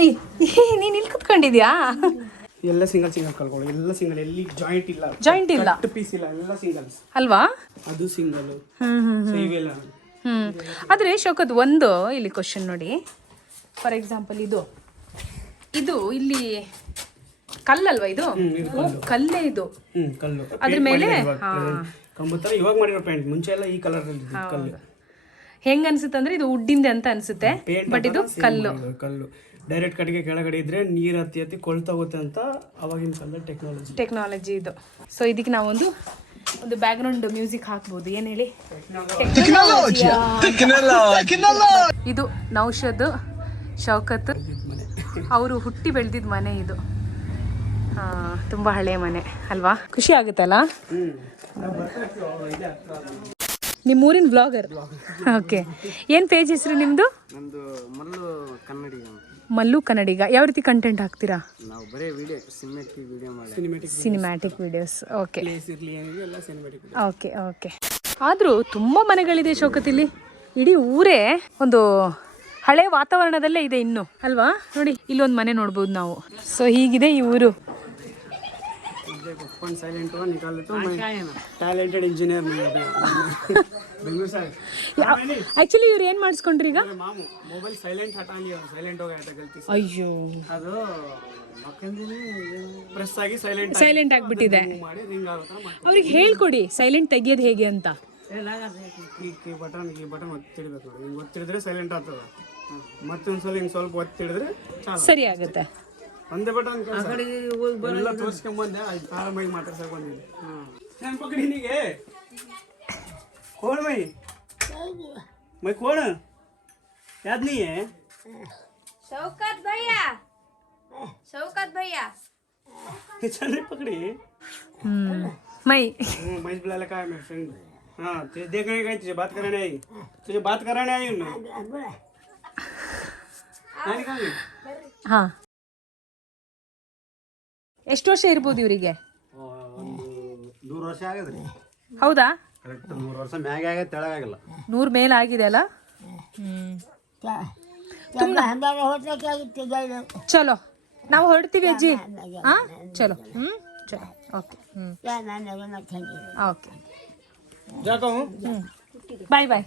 ಏಯ್ ನೀನು ಇಲ್ಲಿ ಕುತ್ಕೊಂಡಿದ್ಯಾ? ಎಲ್ಲ ಸಿಂಗಲ್ ಕಲ್ಗಳು, ಎಲ್ಲ ಸಿಂಗಲ್, ಎಲ್ಲಿ ಜಾಯಿಂಟ್ ಇಲ್ಲ, ಪೀಸ್ ಇಲ್ಲ, ಎಲ್ಲ ಸಿಂಗಲ್ಸ್ ಅಲ್ವಾ? ಅದು ಸಿಂಗಲ್. ಆದರೆ ಶೋಕದ್ ಒಂದು ಇಲ್ಲಿ ಕ್ವಶನ್ ನೋಡಿ. ಫಾರ್ ಎಕ್ಸಾಂಪಲ್ ಇದು ಇಲ್ಲಿ ಕಲ್ಲಲ್ವಾ? ಇದು ಕಲ್ಲೇ, ಇದು ಕಲ್ಲು. ಅದ್ರ ಮೇಲೆ ಕಂಬತ್ತರ ಇವಾಗ ಮಾಡಿರೋ ಪೇಂಟ್. ಮುಂಚೆ ಎಲ್ಲ ಈ ಕಲರ್ ಕಲ್ಲು. ಹೆಂಗ್ ಅನ್ಸುತ್ತೆ ಅಂದ್ರೆ ಇದು ಉಡ್ಡಿಂದೆ ಅಂತ ಅನ್ಸುತ್ತೆ, ಬಟ್ ಇದು ಕಲ್ಲು. ಡೈರೆಕ್ಟ್ ಕಟ್ಟಿಗೆ ಕೆಳಗಡೆ ಇದ್ರೆ ನೀರ್ ಹತ್ತಿ ಕೊಳ್ತೋಗುತ್ತೆ ಅಂತ ಅವಾಗಿನ ಕಾಲದ ಟೆಕ್ನಾಲಜಿ ಇದು. ಸೊ ಇದಕ್ಕೆ ನಾವೊಂದು ಬ್ಯಾಕ್ ಗ್ರೌಂಡ್ ಮ್ಯೂಸಿಕ್ ಹಾಕ್ಬೋದು. ಏನ್ ಹೇಳಿ? ಇದು ನೌಷದ್ ಶೌಕತ್ ಅವರು ಹುಟ್ಟಿ ಬೆಳೆದಿದ್ದ ಮನೆ ಇದು. ತುಂಬಾ ಹಳೆ ಮನೆ ಅಲ್ವಾ? ಖುಷಿ ಆಗುತ್ತಲ್ಲ? ನಿಮ್ಮೂರಿನ ಬ್ಲಾಗರ್. ಓಕೆ, ಏನ್ ಪೇಜ್ ಹೆಸರು ನಿಮ್ದು? ಮಲ್ಲು ಕನ್ನಡಿಗ. ಯಾವ ರೀತಿ ಕಂಟೆಂಟ್ ಹಾಕ್ತೀರಾ? Cinematic videos. Okay okay okay. ಆದ್ರೂ ತುಂಬಾ ಮನೆಗಳಿದೆ ಶೋಕತಿಲ್ಲಿ. ಇಡೀ ಊರೇ ಒಂದು ಹಳೆ ವಾತಾವರಣದಲ್ಲೇ ಇದೆ ಇನ್ನು, ಅಲ್ವಾ? ನೋಡಿ ಇಲ್ಲೊಂದು ಮನೆ ನೋಡ್ಬೋದು ನಾವು. ಸೊ ಹೀಗಿದೆ ಈ ಊರು. Talented engineer. ಆಕ್ಚುಲಿ ಇವ್ರು ಏನ್ ಮಾಡಿಸ್ಕೊಂಡ್ರಿ ಈಗ? ಮೊಬೈಲ್ ಸೈಲೆಂಟ್ ಹಟಾಲಿ, ಸೈಲೆಂಟ್ ಹೋಗಿ ಆಟ ಕಲ್ತಿ. ಅಯ್ಯೋ, ಅದು ಪ್ರೆಸ್ ಆಗಿ ಸೈಲೆಂಟ್ ಆಗ್ಬಿಟ್ಟಿದೆ. ಅವ್ರಿಗೆ ಹೇಳ್ಕೊಡಿ ಸೈಲೆಂಟ್ ತೆಗಿಯೋದು ಹೇಗೆ ಅಂತ. ಈ ಬಟನ್ ಒತ್ತಿಡ್ಬೇಕು ನೋಡಿ. ಹಿಂಗೆ ಒತ್ತಿಡಿದ್ರೆ ಸೈಲೆಂಟ್ ಆಗ್ತದೆ. ಮತ್ತೊಂದ್ಸಲ ಹಿಂಗೆ ಸ್ವಲ್ಪ ಒತ್ತಿಡಿದ್ರೆ ಸರಿ ಆಗುತ್ತೆ. ಒಂದೇ ಬಟನ್ ಎಲ್ಲ ತೋರಿಸ್ಕೊಂಬಂದೆ. ಅದು ತಾಳಮೈಗೆ ಮಾತಾಡ್ಸಕ್ ಬಂದಿದ್ದೆ. ನಾನು ಪಕಡಿ ನೀಗೆ खोल मैं खोल याद नहीं है? शौकत भैया चल पकड़ी। मैं बुला लगा है मेरे फ्रेंड। हाँ तुझे देखने गई, तुझे बात कराने आई, मैं। हाँ, ಎಷ್ಟು ವರ್ಷ ಇರ್ಬೋದು ಇವರಿಗೆ? 100 ವರ್ಷ ಆಗಿದ್ರಿ. ಹೌದಾ? ಕರೆಕ್ಟ್ 100 ವರ್ಷ ಮ್ಯಾಗೆ ಆಗೈತೆ, ತೆಳಗಾಗಿಲ್ಲ. 100 ಮೇಲೆ ಆಗಿದೆ ಅಲ್ಲ? ಚಲೋ ನಾವು ಹೊರಡ್ತೀವಿ ಅಜ್ಜಿ. ಹಾ ಚಲೋ. ಚಲೋ. ಓಕೆ. ಓಕೆ, ಬಾಯ್ ಬಾಯ್.